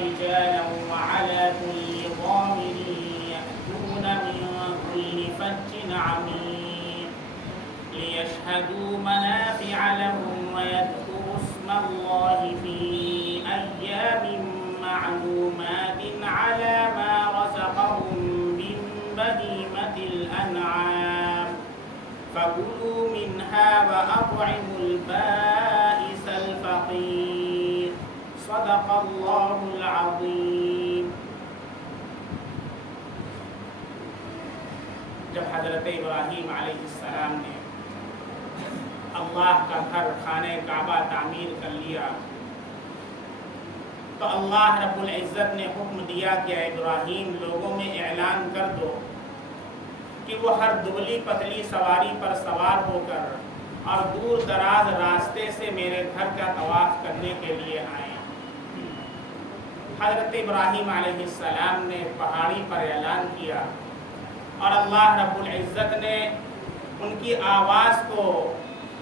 رجالا وعلى كل ضامر يأتون من كل فج عميق ليشهدوا منافع لهم ويذكروا اسم الله في أيام معلومات على ما رزقهم من بهيمة الأنعام فكلوا منها وأطعموا البائس الفقير صدق الله العظيم. جب حضرت ابراہیم علیہ السلام نے اللہ کا گھر خانہ کعبہ تعمیر کر لیا تو اللہ رب العزت نے حکم دیا کہ ابراہیم لوگوں میں اعلان کر دو کہ وہ ہر دبلی پتلی سواری پر سوار ہو کر اور دور دراز راستے سے میرے گھر کا طواف کرنے کے لیے آئیں. حضرت ابراہیم علیہ السلام نے پہاڑی پر اعلان کیا اور اللہ رب العزت نے ان کی آواز کو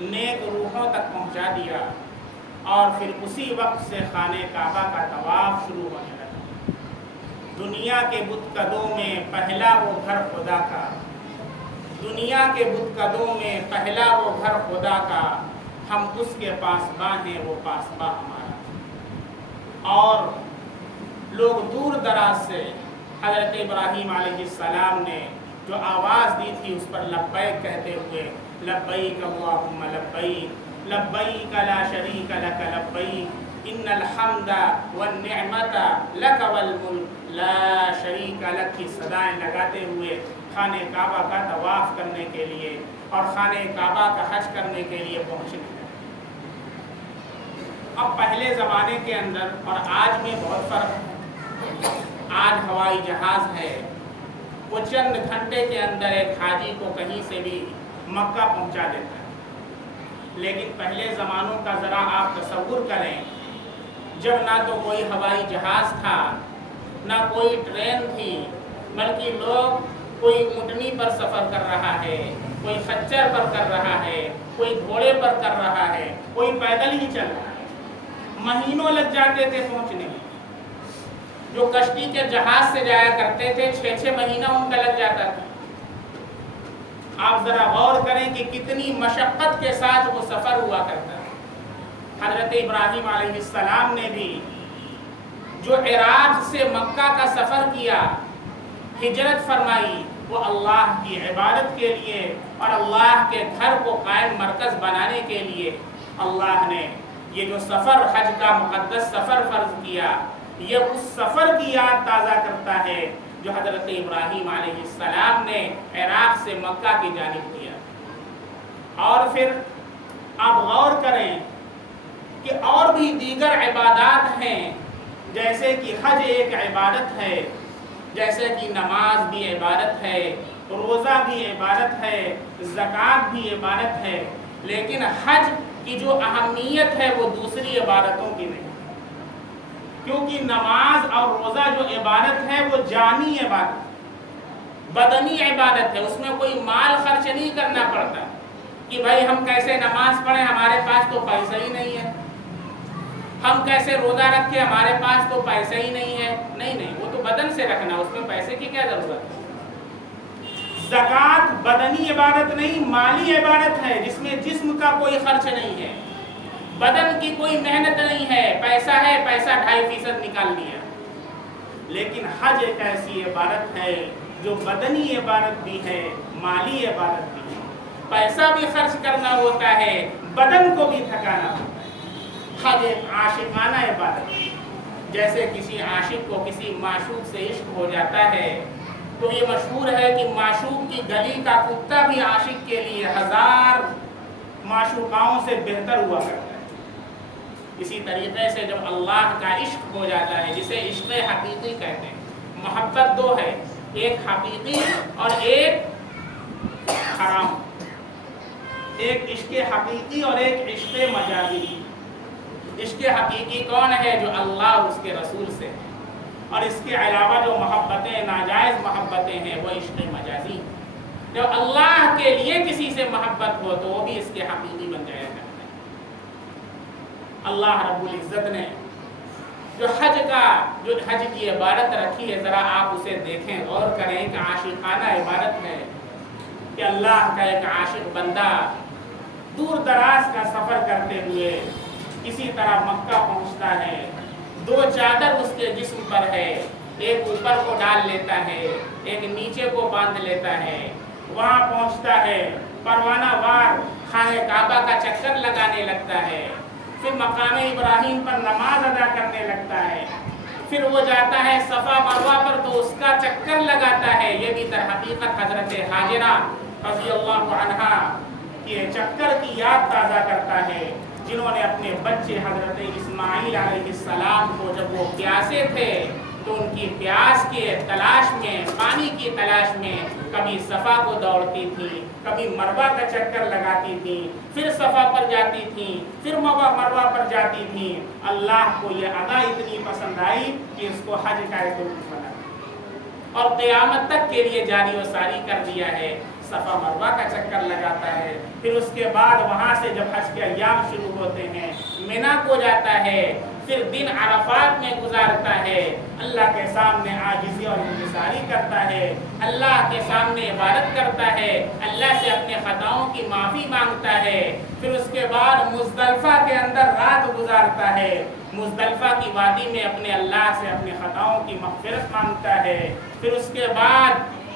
نیک روحوں تک پہنچا دیا اور پھر اسی وقت سے خانہ کعبہ کا طواف شروع ہونے لگا. دنیا کے بت قدوں میں پہلا وہ گھر خدا کا، دنیا کے بت قدوں میں پہلا وہ گھر خدا کا، ہم اس کے پاسباں ہیں وہ پاسباں ہمارا. اور لوگ دور دراز سے حضرت ابراہیم علیہ السلام نے جو آواز دی تھی اس پر لبیک کہتے ہوئے لبیک اللہم لبیک لبیک لا شریک لک لبیک ان الحمد والنعمت لک والملک لا شریک لک کی صدائیں لگاتے ہوئے خانہ کعبہ کا طواف کرنے کے لیے اور خانہ کعبہ کا حج کرنے کے لیے پہنچنے لگے. اب پہلے زمانے کے اندر اور آج میں بہت فرق ہے. آج ہوائی جہاز ہے، وہ چند گھنٹے کے اندر ایک حاجی کو کہیں سے بھی مکہ پہنچا دیتا ہے. لیکن پہلے زمانوں کا ذرا آپ تصور کریں، جب نہ تو کوئی ہوائی جہاز تھا نہ کوئی ٹرین تھی، بلکہ لوگ کوئی اونٹنی پر سفر کر رہا ہے، کوئی خچر پر کر رہا ہے، کوئی گھوڑے پر کر رہا ہے، کوئی پیدل ہی چل رہا ہے. مہینوں لگ جاتے تھے پہنچنے میں. جو کشتی کے جہاز سے جایا کرتے تھے 6 مہینہ ان کا لگ جاتا تھا. آپ ذرا غور کریں کہ کتنی مشقت کے ساتھ وہ سفر ہوا کرتا ہے. حضرت ابراہیم علیہ السلام نے بھی جو عراق سے مکہ کا سفر کیا، ہجرت فرمائی، وہ اللہ کی عبادت کے لیے اور اللہ کے گھر کو قائم مرکز بنانے کے لیے. اللہ نے یہ جو سفر حج کا مقدس سفر فرض کیا، یہ اس سفر کی یاد تازہ کرتا ہے جو حضرت ابراہیم علیہ السلام نے عراق سے مکہ کی جانب کیا. اور پھر آپ غور کریں کہ اور بھی دیگر عبادات ہیں، جیسے کہ حج ایک عبادت ہے، جیسے کہ نماز بھی عبادت ہے، روزہ بھی عبادت ہے، زکوٰۃ بھی عبادت ہے. لیکن حج کی جو اہمیت ہے وہ دوسری عبادتوں کی نہیں، کیونکہ نماز اور روزہ جو عبادت ہے وہ جانی عبادت، بدنی عبادت ہے. اس میں کوئی مال خرچ نہیں کرنا پڑتا کہ بھائی ہم کیسے نماز پڑھیں، ہمارے پاس تو پیسہ ہی نہیں ہے، ہم کیسے روزہ رکھیں، ہمارے پاس تو پیسہ ہی نہیں ہے. نہیں، وہ تو بدن سے رکھنا، اس میں پیسے کی کیا ضرورت ہے. زکوٰۃ بدنی عبادت نہیں، مالی عبادت ہے جس میں جسم کا کوئی خرچ نہیں ہے، بدن کی کوئی محنت نہیں ہے. پیسہ ہے، پیسہ 2.5% نکال لیا. لیکن حج ایک ایسی عبادت ہے جو بدنی عبادت بھی ہے، مالی عبادت بھی ہے. پیسہ بھی خرچ کرنا ہوتا ہے، بدن کو بھی تھکانا ہوتا ہے. حج ایک عاشقانہ عبادت ہے. جیسے کسی عاشق کو کسی معشوق سے عشق ہو جاتا ہے تو یہ مشہور ہے کہ معشوق کی گلی کا کتا بھی عاشق کے لیے 1000 معشوقاؤں سے بہتر ہوا کرتا ہے. اسی طریقے سے جب اللہ کا عشق ہو جاتا ہے، جسے عشق حقیقی کہتے ہیں. محبت دو ہے، ایک حقیقی اور ایک حرام. ایک عشق حقیقی اور ایک عشق مجازی. عشق حقیقی کون ہے؟ جو اللہ اور اس کے رسول سے ہے. اور اس کے علاوہ جو محبتیں، ناجائز محبتیں ہیں، وہ عشق مجازی. جب اللہ کے لیے کسی سے محبت ہو تو وہ بھی اس کے حقیقی بن جائے گا. اللہ رب العزت نے जो हज की इबादत रखी है, ज़रा आप उसे देखें, गौर करें। एक आशिकाना इबादत है कि अल्लाह का एक आशिक बंदा दूर दराज का सफ़र करते हुए किसी तरह मक्का पहुंचता है। 2 चादर उसके जिस्म पर है, एक ऊपर को डाल लेता है, एक नीचे को बांध लेता है। वहाँ पहुंचता है, परवाना वार खाने काबा का चक्कर लगाने लगता है, फिर मकाम इब्राहिम पर नमाज अदा करने लगता है, फिर वो जाता है सफ़ा मरवा पर तो उसका चक्कर लगाता है। ये भी दर हकीकत हज़रत हाजिरा रज़ी अल्लाह अन्हा के चक्कर की याद ताज़ा करता है, जिन्होंने अपने बच्चे हज़रत इस्माईल अलैहिस्सलाम को जब वो प्यासे थे तो उनकी प्यास के तलाश में, पानी की तलाश में कभी सफ़ा को दौड़ती थी, कभी मरवा का चक्कर लगाती थी, फिर सफ़ा पर जाती थी, फिर मरवा पर जाती थी। अल्लाह को ये अदा इतनी पसंद आई कि इसको हज का एक रुकन बना और क़यामत तक के लिए जारी व सारी कर दिया है। सफ़ा मरवा का चक्कर लगाता है, फिर उसके बाद वहाँ से जब हज के अय्याम शुरू होते हैं, मिना को जाता है, फिर दिन अरफात में गुजारता है, अल्लाह के सामने आजिज़ी और इंकिसारी करता है, अल्लाह के सामने इबादत करता है, अल्लाह से अपने ख़ताओं की माफ़ी मांगता है। फिर उसके बाद मुज़दलिफ़ा के अंदर रात गुजारता है, मुज़दलिफ़ा की वादी में अपने अल्लाह से अपने ख़ताओं की मग़फ़िरत मांगता है। फिर उसके बाद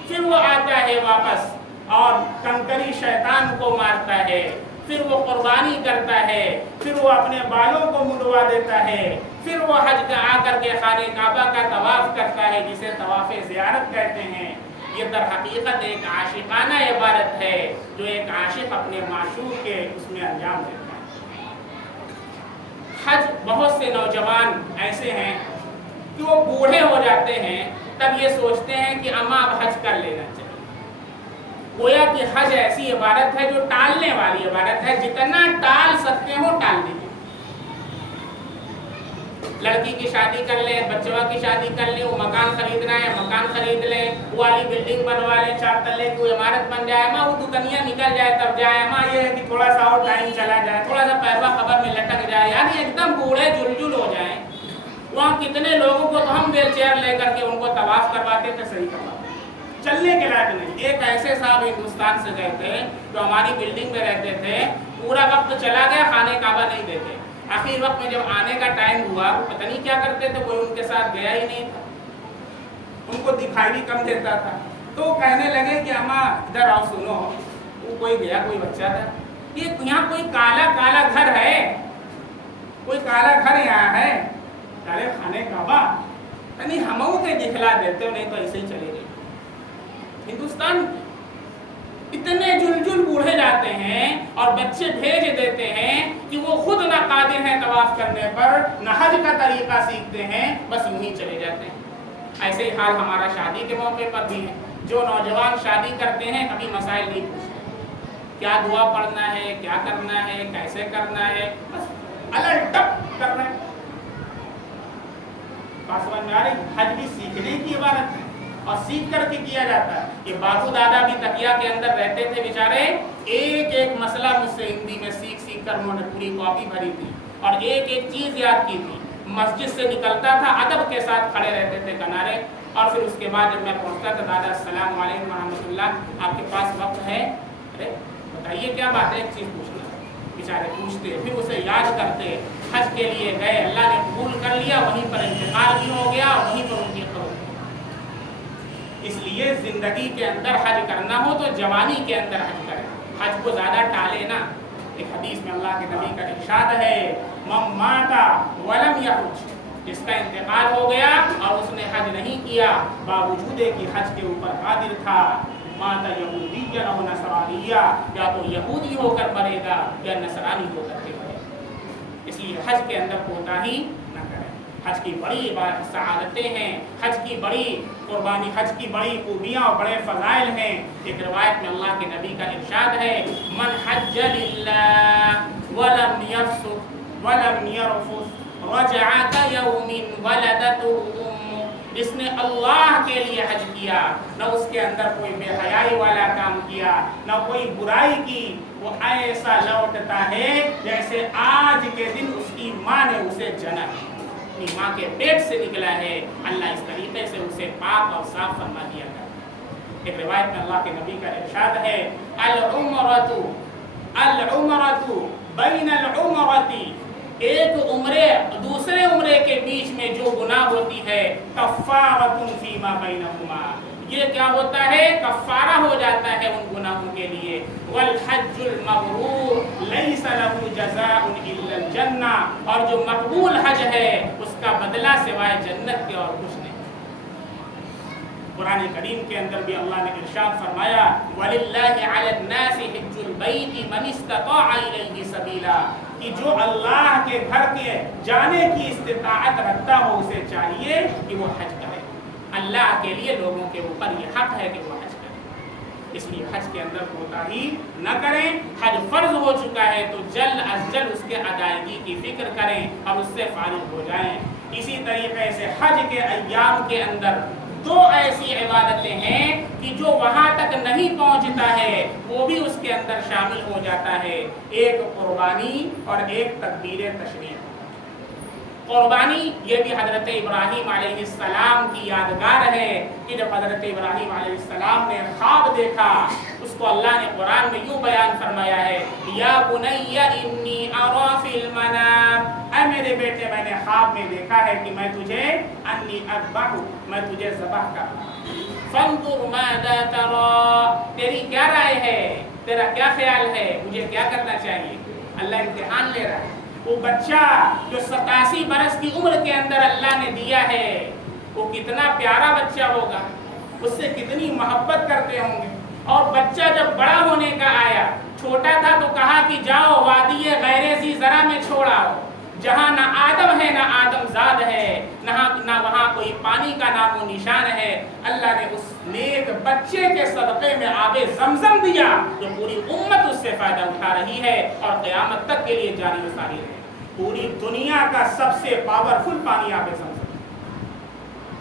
फिर वो आता है वापस और कंकरी शैतान को मारता है, फिर वो कुर्बानी करता है, फिर वो अपने बालों को मुड़वा देता है, फिर वो हज का आकर के खाने काबा का तवाफ़ करता है, जिसे तवाफ़ ज़ियारत कहते हैं। ये दर हकीकत एक आशिकाना इबादत है जो एक आशिक अपने माशूक के उसमें अंजाम देता है। हज बहुत से नौजवान ऐसे हैं कि वो बूढ़े हो जाते हैं, तब ये सोचते हैं कि अम्मा अब हज कर लेना चाहिए। गोया कि हज ऐसी इबादत है जो टालने वाली इबादत है, जितना टाल सकते हो टाल दीजिए। लड़की की शादी कर ले, बच्चवा की शादी कर ले, वो मकान खरीदना है मकान खरीद ले, वो वाली बिल्डिंग बनवा ले, 4 तल्ले की इमारत बन जाए, माँ वो दुकनिया निकल जाए तब जाए, माँ ये है कि थोड़ा सा और टाइम चला जाए, थोड़ा सा पैसा खबर में लटक जाए, यानी एकदम बूढ़े जुलजुल हो जाए। वहाँ कितने लोगों को तो हम व्हील चेयर लेकर के उनको तवाफ करवाते थे, सही करवाते, चलने के लायक नहीं। एक ऐसे साहब हिंदुस्तान से गए थे जो हमारी बिल्डिंग में रहते थे, पूरा वक्त चला गया, खाने काबा नहीं देते। आखिर वक्त में जब आने का टाइम हुआ, पता नहीं क्या करते थे, कोई उनके साथ गया ही नहीं था, उनको दिखाई भी कम देता था। तो कहने लगे कि अम्मा इधर आओ, सुनो, वो कोई गया, कोई बच्चा था, ये यहाँ कोई काला काला घर है, कोई काला घर यहाँ है, अरे खाने काबा नहीं हम के दिखला देते हो, नहीं तो ऐसे ही चले गए। हिंदुस्तान इतने जुलजुल बूढ़े जाते हैं और बच्चे भेज देते हैं कि वो खुद ना कादिर हैं तवाफ करने पर, न हज का तरीका सीखते हैं, बस यूं ही चले जाते हैं। ऐसे ही हाल हमारा शादी के मौके पर भी है। जो नौजवान शादी करते हैं कभी मसाइल नहीं पूछते, क्या दुआ पढ़ना है, क्या करना है, कैसे करना है, बस अलग टप करना है। बात समझ में आ रही? हज भी सीखने की इबादत है और सीख करके किया जाता है। ये बापू दादा भी तकिया के अंदर रहते थे बेचारे, एक एक मसला मुझसे हिंदी में सीख सीख कर उन्होंने पूरी कॉपी भरी थी और एक एक चीज़ याद की थी। मस्जिद से निकलता था, अदब के साथ खड़े रहते थे किनारे, और फिर उसके बाद जब मैं पहुंचता था, दादा अस्सलाम वालेकुम रहमतुल्लाह, आपके पास वक्त है? अरे बताइए क्या बात है, एक चीज़ पूछना। बेचारे पूछते, फिर उसे याद करते, हज के लिए गए, अल्लाह ने कबूल कर लिया, वहीं पर इंतकाल भी हो गया, वहीं पर उनकी खबर। इसलिए ज़िंदगी के अंदर हज करना हो तो जवानी के अंदर हज करें, हज को ज़्यादा टाले ना। एक हदीस में अल्लाह के नबी का इरशाद है, मम माता वलम यहुज, जिसका इंतकाल हो गया और उसने हज नहीं किया, बावजूद कि हज के ऊपर कादिर था, माता यहूदिया न नसरानिया, या तो यहूदी होकर मरेगा या नसरानी होकर के मरेगा। इसलिए हज के अंदर कोताही न करें। हज की बड़ी सआदतें हैं, हज की बड़ी कुर्बानी, हज की बड़ी खूबियाँ और बड़े फ़ज़ाइल हैं। एक रिवायत में अल्लाह के नबी का इरशाद है, मन हज्ज लिल्लाह वलम यफसुक वलम यरफुस रजअ कयौमिन वलदतहु, जिसने अल्लाह के लिए हज किया, न उसके अंदर कोई बेहयाई वाला काम किया, न कोई बुराई की, वो ऐसा लौटता है जैसे आज के दिन उसकी माँ ने उसे जना। अपनी माँ के पेट से निकला है, अल्लाह इस तरीके से उसे पाक और साफ फरमा दिया था। एक रिवायत में अल्लाह के नबी का इरशाद है, अल उमरतु बैन अल उमरती, एक उम्रे दूसरे उम्रे के बीच में जो गुनाह होती है, कफ़ारतुन फीमा बैनहुमा, ये क्या होता है, कफ़ारा हो जाता है उन गुनाहों के लिए। वल हज्जुल मबरूर लैसा लहू जज़ाउन इल्लल जन्ना, और जो मकबूल हज है उसका बदला सिवाय जन्नत के और कुछ नहीं। कुरान करीम के अंदर भी अल्लाह ने इरशाद फरमाया, वलिल्लाहि अलन नासि हिज्जुल बैति मन इस्तताअ इलैहि सबीला, कि जो अल्लाह के घर के जाने की इस्तिताअत रखता हो उसे चाहिए कि वो हज करे। अल्लाह के लिए लोगों के ऊपर ये हक है कि वो हज करें, इसलिए हज के अंदर कोताही न करें। हज फर्ज हो चुका है तो जल्द अज जल्द उसके अदायगी की फिक्र करें और उससे फारिग हो जाएं। इसी तरीके से हज के अय्याम के अंदर दो ऐसी इबादतें हैं कि जो वहाँ तक नहीं पहुँचता है वो भी उसके अंदर शामिल हो जाता है, एक कुर्बानी और एक तकबीर तशरीफ। कुर्बानी ये भी हज़रत इब्राहीम अलैहिस्सलाम की यादगार है कि जब हज़रत इब्राहीम अलैहिस्सलाम ने ख्वाब देखा, उसको अल्लाह ने कुरान में यूँ बयान फरमाया है, या बुनैया इन्नी अरा फिल मनाम, ऐ मेरे बेटे मैंने ख्वाब में देखा है कि मैं तुझे अन्नी अज़बहु, मैं तुझे ज़बह कर रहा हूं, फंजुर माज़ा तरा, तेरी क्या राय है, तेरा क्या ख्याल है, मुझे क्या करना चाहिए। अल्लाह इम्तिहान ले रहा है। वो बच्चा जो 87 बरस की उम्र के अंदर अल्लाह ने दिया है, वो कितना प्यारा बच्चा होगा, उससे कितनी मोहब्बत करते होंगे। और बच्चा जब बड़ा होने का आया, छोटा था तो कहा कि जाओ वादिये गैरे ज़ी ज़रा में छोड़ आओ, जहाँ ना आदम है ना आदमजाद है, ना वहाँ कोई पानी का नामो निशान है। अल्लाह ने उस नेक बच्चे के सदक़े में आबे ज़मज़म दिया, जो पूरी उम्मत उससे फ़ायदा उठा रही है और क़यामत तक के लिए जारी व सारी है। पूरी दुनिया का सबसे पावरफुल पानी आबे ज़मज़म।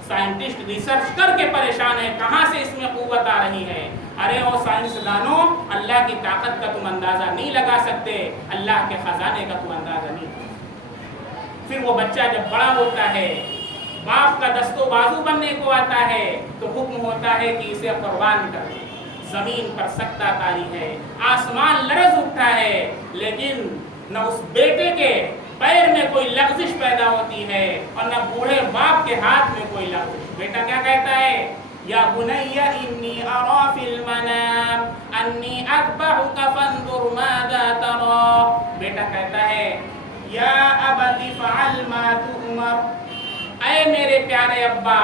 साइंटिस्ट रिसर्च करके परेशान है कहाँ से इसमें क़ुव्वत आ रही है। अरे ओ साइंसदानों, अल्लाह की ताकत का तुम अंदाज़ा नहीं लगा सकते, अल्लाह के ख़जाने का तुम अंदाज़ा नहीं। फिर वो बच्चा जब बड़ा होता है, बाप का दस्तो बाजू बनने को आता है, तो हुक्म होता है कि इसे कुर्बान कर दो। ज़मीन पर सख्ता कारी है, आसमान लरज़ उठता है, लेकिन न उस बेटे के पैर में कोई लग़ज़िश पैदा होती है और न बूढ़े बाप के हाथ में कोई लग़ज़िश। बेटा क्या कहता है, या बुनैया इन्नी अरा फिल मनाम अन्नी अज़बहुका फंजुर माज़ा तरा, बेटा कहता है या अबति फ़अल मा तुअमर, ऐ मेरे प्यारे अब्बा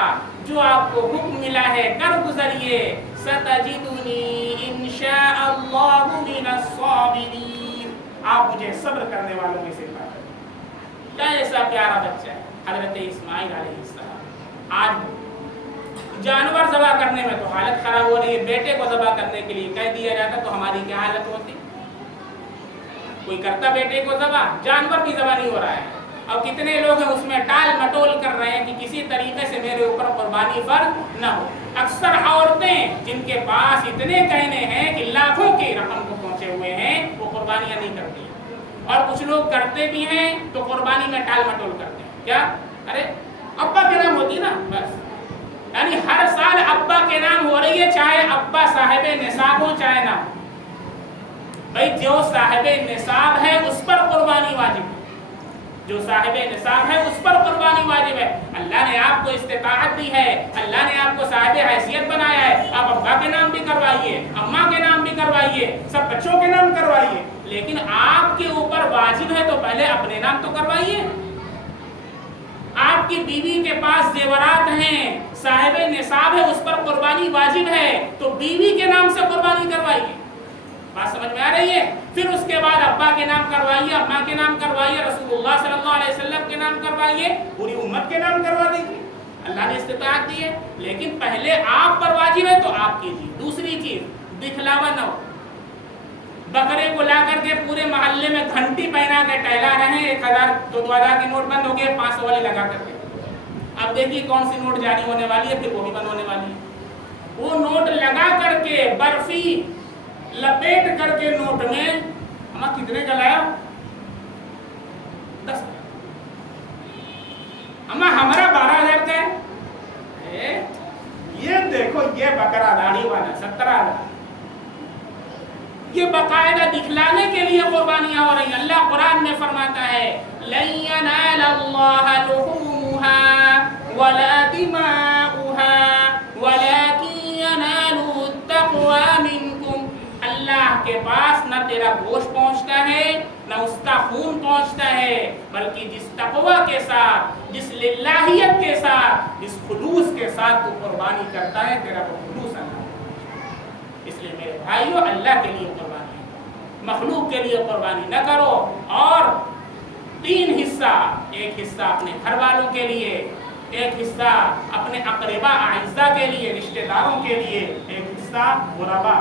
जो आपको हुक्म मिला है कर गुजरिए, सतजिदुनी इंशाअल्लाहु मिनस साबिरीन, आप मुझे सब्र करने वालों में से पाएंगे। क्या ऐसा प्यारा बच्चा है हज़रत इस्माइल अलैहिस्सलाम। आज जानवर ज़बह करने में तो हालत ख़राब हो रही है, बेटे को ज़बह करने के लिए कह दिया जाता तो हमारी क्या हालत होती। कोई करता बेटे को ज़बह, जानवर भी ज़बह नहीं हो रहा है। और कितने लोग हैं उसमें टाल मटोल कर रहे हैं कि किसी तरीके से मेरे ऊपर कुर्बानी फर्ज न हो। अक्सर औरतें जिनके पास इतने गहने हैं कि लाखों की रकम को पहुंचे हुए हैं, वो कुर्बानियां नहीं करती। और कुछ लोग करते भी हैं तो कुर्बानी में टाल मटोल करते हैं। क्या? अरे अब्बा के नाम होती ना बस, यानी हर साल अब्बा के नाम हो रही है, चाहे अब्बा साहिब निसाब हो चाहे ना। भाई जो साहिब निसाब है उस पर कुर्बानी वाजिब है, जो साहिब निसाब है उस पर कुर्बानी वाजिब है। अल्लाह ने आपको इस्तिताअत दी है, अल्लाह ने आपको साहिब हैसियत बनाया है, आप अब्बा के नाम भी करवाइए, अम्मा के नाम भी करवाइए, सब बच्चों के नाम करवाइए, लेकिन आपके ऊपर वाजिब है तो पहले अपने नाम तो करवाइए। आपकी बीवी के पास जेवरात हैं, साहिब निसाब है, उस पर कुर्बानी वाजिब है, तो बीवी के नाम से कुर्बानी करवाइए। बात समझ में आ रही है? फिर उसके बाद अब्बा के नाम करवाइए, अम्मा के नाम करवाइए, रसूलुल्लाह सल्लल्लाहु अलैहि वसल्लम के नाम करवाइए, पूरी उम्मत के नाम करवा दीजिए। अल्लाह ने इस्तिताअत दी है, लेकिन पहले आप पर वाजिब है तो आप कीजिए। दूसरी चीज, दिखलावा न हो। बकरे को ला करके पूरे मोहल्ले में घंटी पहना के टहला रहे हैं, 1000 2000 के नोट बंद हो गए, 500 वाले लगा करके। अब देखिए कौन सी नोट जारी होने वाली है, फिर वो भी बंद होने वाली है। वो नोट लगा करके बर्फी लपेट करके नोट में हम कितने का लाया, 10। अम्मा हमारा 12,000 का है। ये देखो ये बकरा दाढ़ी वाला 17,000, ये बकायदा दिखलाने के लिए कुर्बानियां हो रही हैं। अल्लाह कुरान में फरमाता है लन यनालल्लाह लुहूमुहा वला दिमाउहा वलाकिन यनालुहु तक़वा मिनकुम। अल्लाह के पास न तेरा गोश्त पहुंचता है न उसका खून पहुंचता है, बल्कि जिस तक़वा के साथ, जिस लिल्लाहियत के साथ, जिस खुलूस के साथ तू कुर्बानी करता है, तेरा वो खुलूस अल्लाह। इसलिए मेरे भाइयों, अल्लाह के लिए कुर्बानी, मखलूक के लिए कुर्बानी न करो। और 3 हिस्सा, एक हिस्सा अपने घर वालों के लिए, एक हिस्सा अपने अक़रबा आइज़ा के लिए, रिश्तेदारों के लिए, एक हिस्सा गुरबा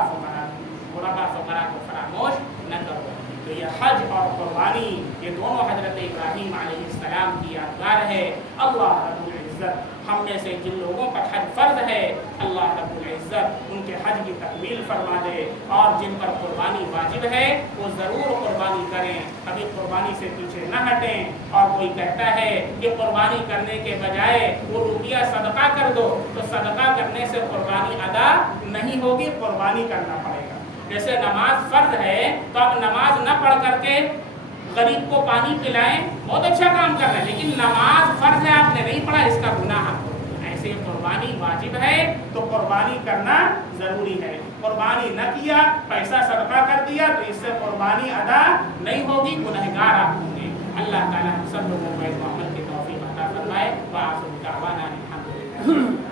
फ़ुक़रा को फरामोश न करो। तो ये हज और कुर्बानी, ये दोनों हज़रत इब्राहीम अलैहिस्सलाम की यादगार है। अल्लाह रब्बुल इज़्ज़त हम में से जिन लोगों पर हज फ़र्ज़ है, अल्लाह रब्बुल इज़्ज़त उनके हज की तकमील फरमा दे, और जिन पर कुर्बानी वाजिब है वो ज़रूर कुर्बानी करें, कभी कुर्बानी से पीछे न हटें। और कोई कहता है कि कुर्बानी करने के बजाय वो रुपया सदका कर दो, तो सदका करने से कुर्बानी अदा नहीं होगी, कुर्बानी करना पड़ेगा। जैसे नमाज फ़र्ज़ है तो आप नमाज न पढ़ करके गरीब को पानी पिलाएं, बहुत अच्छा काम कर रहे हैं, लेकिन नमाज फ़र्ज़ है आपने नहीं पढ़ा, इसका गुनाह आपको। ऐसे कुर्बानी वाजिब है तो कुर्बानी करना ज़रूरी है। कुर्बानी न किया, पैसा सदका कर दिया, तो इससे कुर्बानी अदा नहीं होगी, गुनहगार आप होंगे। अल्लाह ताला हम सब लोगों को इस अमल की तौफीक अता फरमाए। व आखिर दावाना अल्हम्दुलिल्लाह।